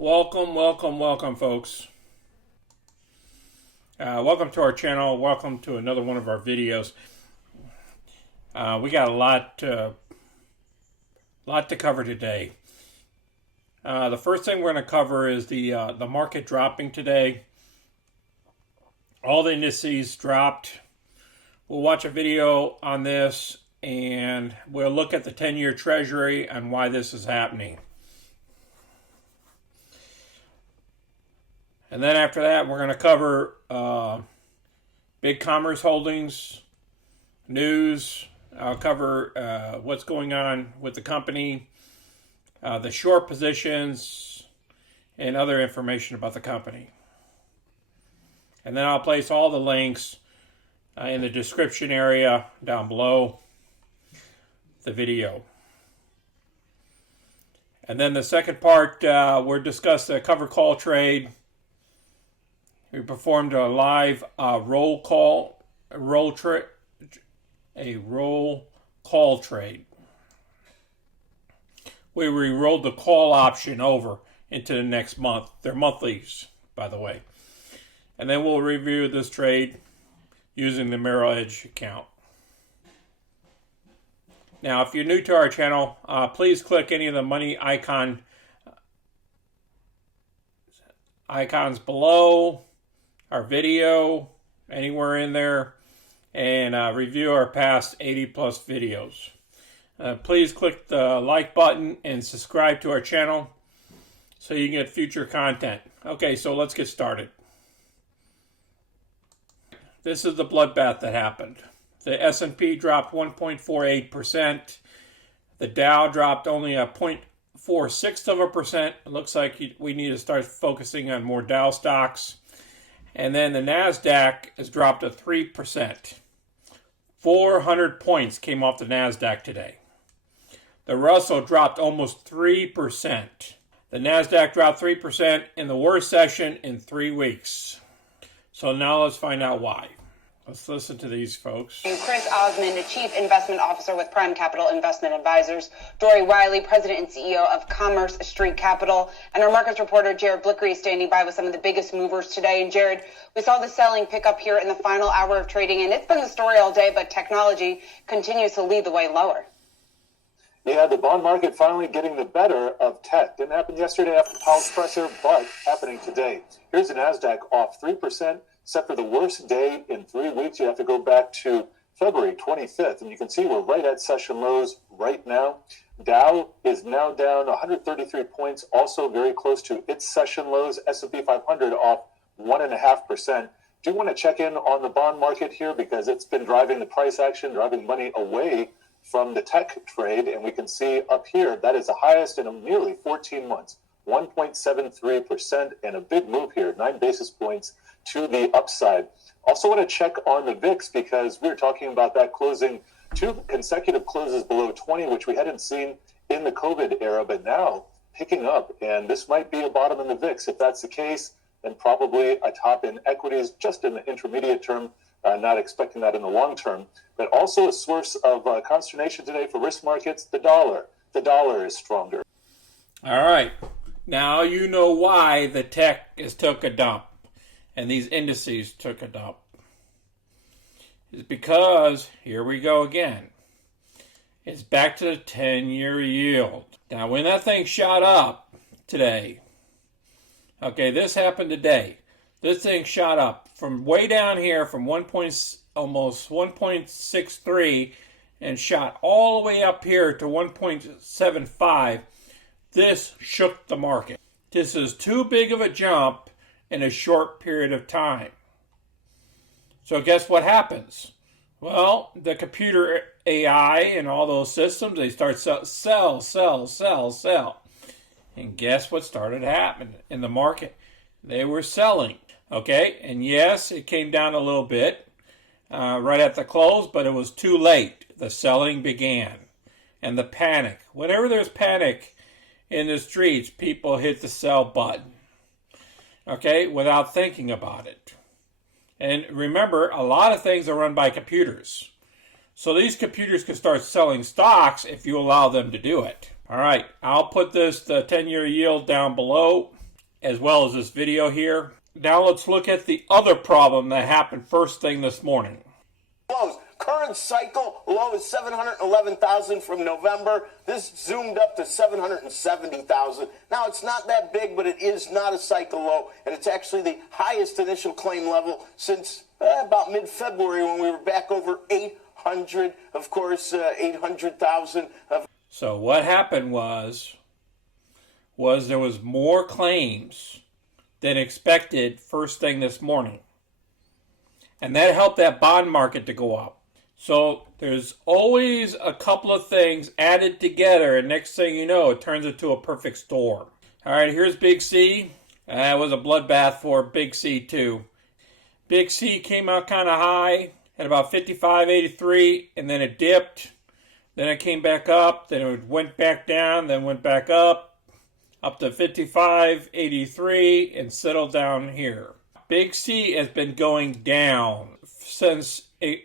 Welcome, folks. Welcome to our channel. Welcome to another one of our videos. We got a lot to cover today. The first thing we're going to cover is the market dropping today. All the indices dropped. We'll watch a video on this, and we'll look at the 10-year Treasury and why this is happening. And then after that, we're going to cover Bigcommerce holdings, news. I'll cover what's going on with the company, the short positions, and other information about the company. And then I'll place all the links in the description area down below the video. And then the second part, we'll discuss the cover call trade. We performed a live roll call trade. We rolled the call option over into the next month. They're monthlies, by the way. And then we'll review this trade using the Merrill Edge account. Now, if you're new to our channel, please click any of the money icons below our video, anywhere in there, and review our past 80 plus videos. Please click the like button and subscribe to our channel so you can get future content. Okay, so let's get started. This is the bloodbath that happened. The S&P dropped 1.48%. The Dow dropped only a 0.46%. It looks like we need to start focusing on more Dow stocks. And then the NASDAQ has dropped to 3%. 400 points came off the NASDAQ today. The Russell dropped almost 3%. The NASDAQ dropped 3% in the worst session in 3 weeks. So now let's find out why. Let's listen to these folks. Chris Osmond, the Chief Investment Officer with Prime Capital Investment Advisors. Dory Wiley, President and CEO of Commerce Street Capital. And our markets reporter, Jared Blickery, standing by with some of the biggest movers today. And Jared, we saw the selling pick up here in the final hour of trading. And it's been the story all day, but technology continues to lead the way lower. Yeah, the bond market finally getting the better of tech. Didn't happen yesterday after Powell's presser, but happening today. Here's the NASDAQ off 3%. Set for the worst day in 3 weeks. You have to go back to February 25th, and you can see we're right at session lows right now. Dow is now down 133 points, also very close to its session lows. S&P 500 off 1.5%. Do want to check in on the bond market here because it's been driving the price action, driving money away from the tech trade, and we can see up here that is the highest in nearly 14 months. 1.73% and a big move here, 9 basis points to the upside. Also want to check on the VIX because we were talking about that closing 2 consecutive closes below 20, which we hadn't seen in the COVID era, but now picking up. And this might be a bottom in the VIX. If that's the case, then probably a top in equities just in the intermediate term, not expecting that in the long term. But also a source of consternation today for risk markets, the dollar. The dollar is stronger. All right. Now you know why the tech took a dump and these indices took a dump. It's because, here we go again, it's back to the 10-year yield. Now when that thing shot up today, okay, this happened today. This thing shot up from way down here from almost 1.63 and shot all the way up here to 1.75. This shook the market. This is too big of a jump in a short period of time. So guess what happens? Well, the computer AI and all those systems, they start sell. And guess what started happening in the market? They were selling. Okay, and yes, it came down a little bit right at the close, but it was too late. The selling began. And the panic. Whenever there's panic in the streets, people hit the sell button, okay, without thinking about it. And remember, a lot of things are run by computers. So these computers can start selling stocks if you allow them to do it. All right, I'll put the 10-year yield down below. as well as this video here. Now let's look at the other problem that happened first thing this morning. Close. Current cycle low is 711,000 from November. This zoomed up to 770,000. Now, it's not that big, but it is not a cycle low, and it's actually the highest initial claim level since about mid-February when we were back over 800, of course, 800,000. So what happened was there was more claims than expected first thing this morning. And that helped that bond market to go up. So there's always a couple of things added together, and next thing you know, it turns into a perfect storm. All right, here's Big C. That was a bloodbath for Big C too. Big C came out kind of high at about 55.83, and then it dipped. Then it came back up. Then it went back down. Then went back up to 55.83, and settled down here. Big C has been going down since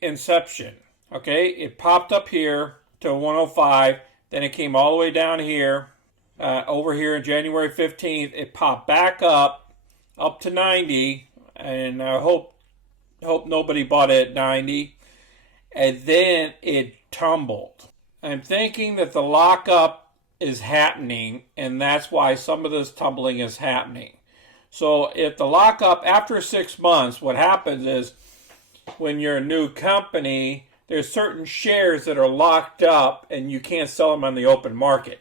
inception. Okay, it popped up here to 105, then it came all the way down here, over here on January 15th. It popped back up to 90, and I hope nobody bought it at 90, and then it tumbled. I'm thinking that the lockup is happening, and that's why some of this tumbling is happening. So if the lockup, after 6 months, what happens is when you're a new company, there's certain shares that are locked up and you can't sell them on the open market.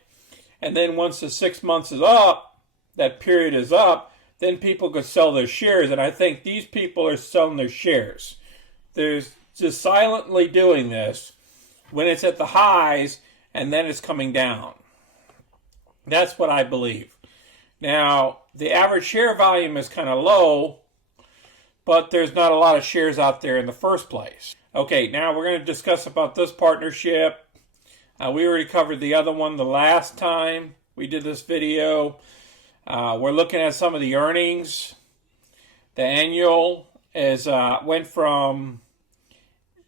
And then once the 6 months is up, that period is up, then people could sell their shares. And I think these people are selling their shares. They're just silently doing this when it's at the highs and then it's coming down. That's what I believe. Now, the average share volume is kind of low, but there's not a lot of shares out there in the first place. Okay, now we're going to discuss about this partnership. We already covered the other one the last time we did this video. We're looking at some of the earnings. The annual went from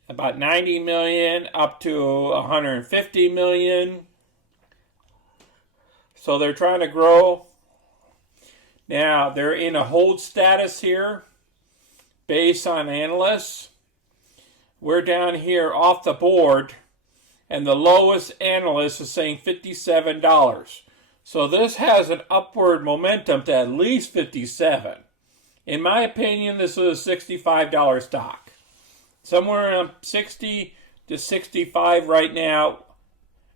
about 90 million up to 150 million. So they're trying to grow. Now, they're in a hold status here based on analysts. We're down here off the board, and the lowest analyst is saying $57. So this has an upward momentum to at least 57. In my opinion, this is a $65 stock. Somewhere around 60 to 65 right now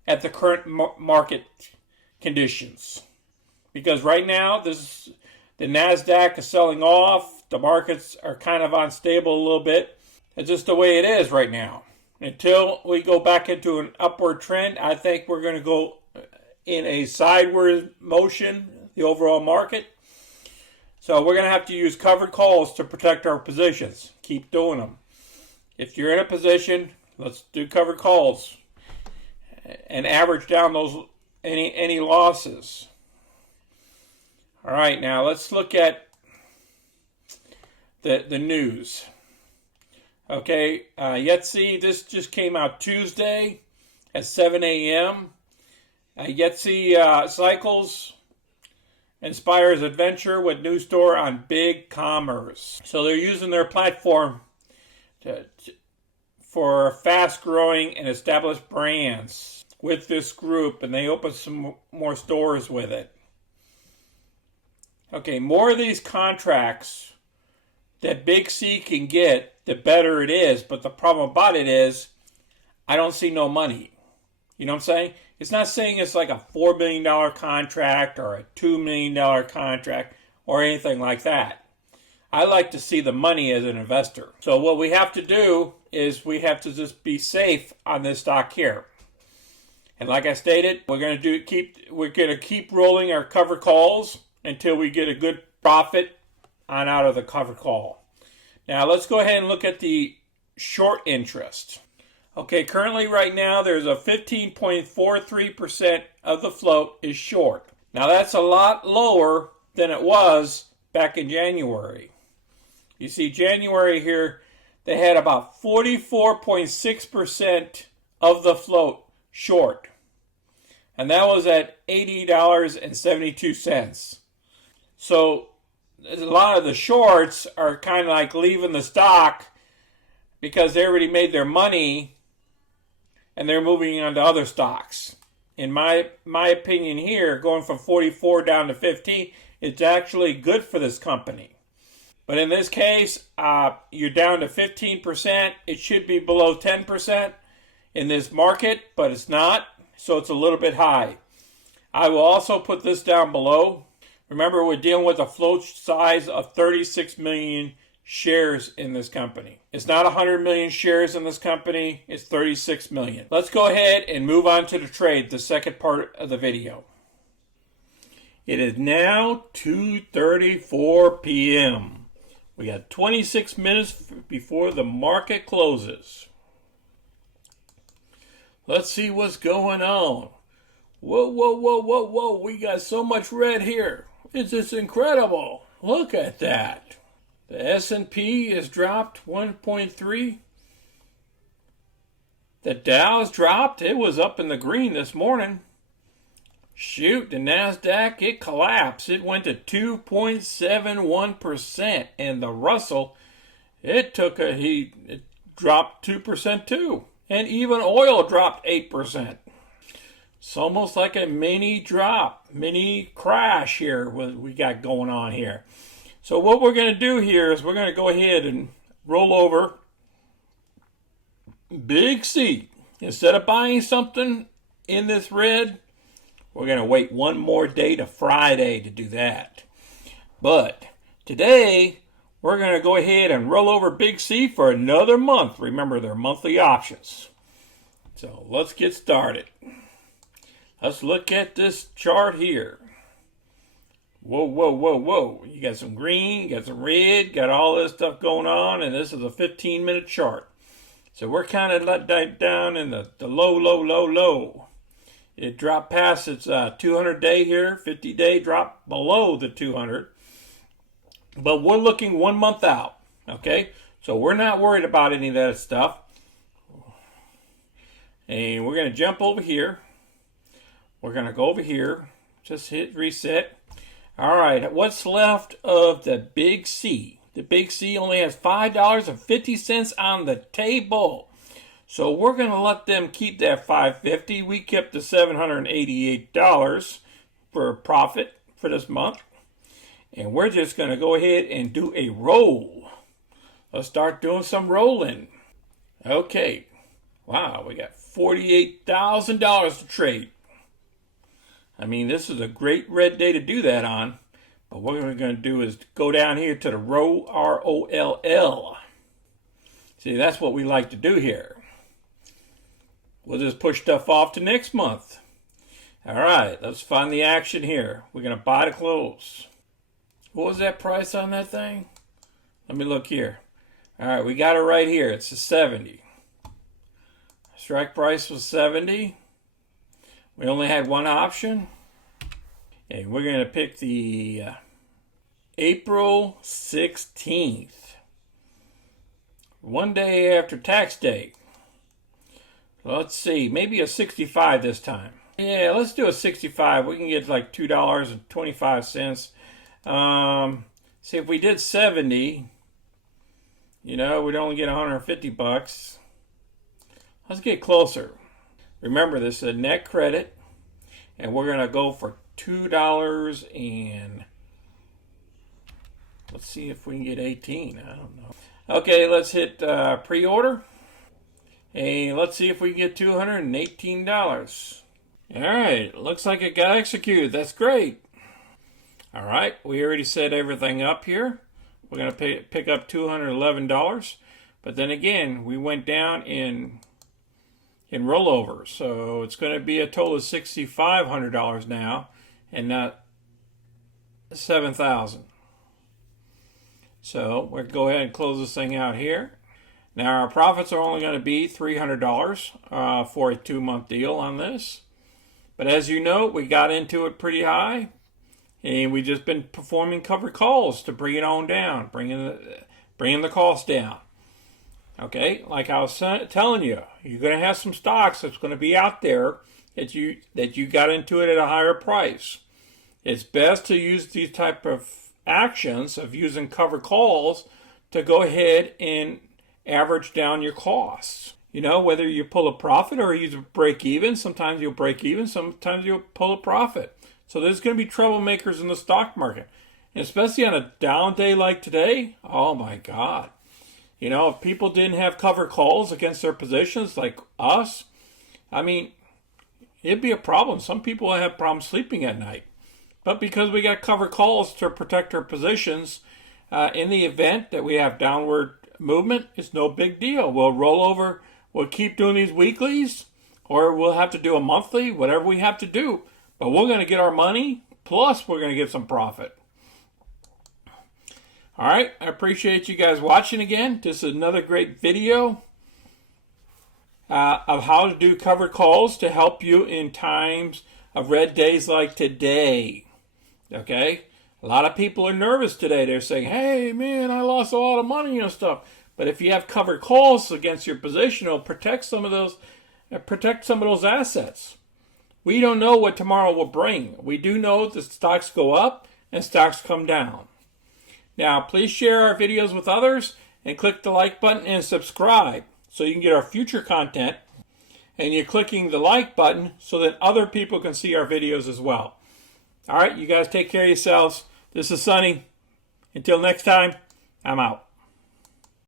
at the current market conditions. Because right now, the NASDAQ is selling off. The markets are kind of unstable a little bit. It's just the way it is right now. Until we go back into an upward trend, I think we're going to go in a sideways motion, the overall market. So we're going to have to use covered calls to protect our positions. Keep doing them. If you're in a position, let's do covered calls and average down those any losses. All right, now let's look at the news. Okay, YTC, this just came out Tuesday at 7 a.m. YTC Cycles inspires adventure with new store on Bigcommerce. So they're using their platform for fast-growing and established brands with this group, and they open some more stores with it. Okay, more of these contracts that Big C can get, the better it is. But the problem about it is, I don't see no money. You know what I'm saying? It's not saying it's like a $4 million contract or a $2 million contract or anything like that. I like to see the money as an investor. So what we have to do is we have to just be safe on this stock here. And like I stated, we're going to keep rolling our cover calls until we get a good profit out of the cover call. Now let's go ahead and look at the short interest. Okay, currently right now there's a 15.43% of the float is short. Now that's a lot lower than it was back in January. You see January here, they had about 44.6% of the float short. And that was at $80.72. So a lot of the shorts are kind of like leaving the stock because they already made their money and they're moving on to other stocks. In my opinion here, going from 44 down to 15, it's actually good for this company. But in this case, you're down to 15%. It should be below 10% in this market, but it's not, so it's a little bit high. I will also put this down below. Remember, we're dealing with a float size of 36 million shares in this company. It's not 100 million shares in this company, it's 36 million. Let's go ahead and move on to the trade, the second part of the video. It is now 2:34 p.m. We got 26 minutes before the market closes. Let's see what's going on. Whoa, whoa, whoa, whoa, whoa. We got so much red here. It's just incredible. Look at that. The S&P has dropped 1.3. The Dow's dropped. It was up in the green this morning. Shoot, the NASDAQ, it collapsed. It went to 2.71%. And the Russell, it dropped 2% too. And even oil dropped 8%. It's almost like a mini drop, mini crash here what we got going on here. So what we're going to do here is we're going to go ahead and roll over Big C. Instead of buying something in this red, we're going to wait one more day to Friday to do that. But today, we're going to go ahead and roll over Big C for another month. Remember, they're monthly options. So let's get started. Let's look at this chart here. Whoa, whoa, whoa, whoa. You got some green, you got some red, got all this stuff going on, and this is a 15-minute chart. So we're kind of let down in the low, low, low, low. It dropped past its 200-day here, 50-day drop below the 200. But we're looking 1 month out, okay? So we're not worried about any of that stuff. And we're going to jump over here. We're going to go over here. Just hit reset. All right, what's left of the Big C? The Big C only has $5.50 on the table. So we're going to let them keep that $5.50. We kept the $788 for profit for this month. And we're just going to go ahead and do a roll. Let's start doing some rolling. Okay. Wow, we got $48,000 to trade. I mean, this is a great red day to do that on. But what we're going to do is go down here to the roll, R-O-L-L. See, that's what we like to do here. We'll just push stuff off to next month. All right, let's find the action here. We're going to buy to close. What was that price on that thing? Let me look here. All right, we got it right here. It's a 70. Strike price was 70. We only had one option. And we're going to pick the April 16th. One day after tax day. Let's see, maybe a 65 this time. Yeah, let's do a 65. We can get like $2.25. See, if we did 70, we'd only get $150. Let's get closer. Remember, this is a net credit, and we're going to go for $2 and let's see if we can get 18. I don't know. Okay, let's hit pre-order. And let's see if we can get $218. All right, looks like it got executed. That's great. All right, we already set everything up here. We're going to pick up $211. But then again, we went down in rollover. So it's going to be a total of $6,500 now and not $7,000. So we'll go ahead and close this thing out here. Now our profits are only going to be $300 for a 2-month deal on this. But as you know, we got into it pretty high. And we've just been performing cover calls to bring it on down, bringing the cost down. Okay, like I was telling you, you're going to have some stocks that's going to be out there that you got into it at a higher price. It's best to use these type of actions of using cover calls to go ahead and average down your costs. You know, whether you pull a profit or you break even, sometimes you'll break even, sometimes you'll pull a profit. So there's going to be troublemakers in the stock market. And especially on a down day like today, oh my God. You know, if people didn't have cover calls against their positions like us, I mean, it'd be a problem. Some people have problems sleeping at night. But because we got cover calls to protect our positions, in the event that we have downward movement, it's no big deal. We'll roll over, we'll keep doing these weeklies, or we'll have to do a monthly, whatever we have to do. But we're going to get our money, plus we're going to get some profit. All right, I appreciate you guys watching again. This is another great video of how to do covered calls to help you in times of red days like today. Okay? A lot of people are nervous today. They're saying, hey, man, I lost a lot of money and stuff. But if you have covered calls against your position, it'll protect some of those assets. We don't know what tomorrow will bring. We do know that stocks go up and stocks come down. Now, please share our videos with others and click the like button and subscribe so you can get our future content. And you're clicking the like button so that other people can see our videos as well. All right, you guys take care of yourselves. This is Sonny. Until next time, I'm out.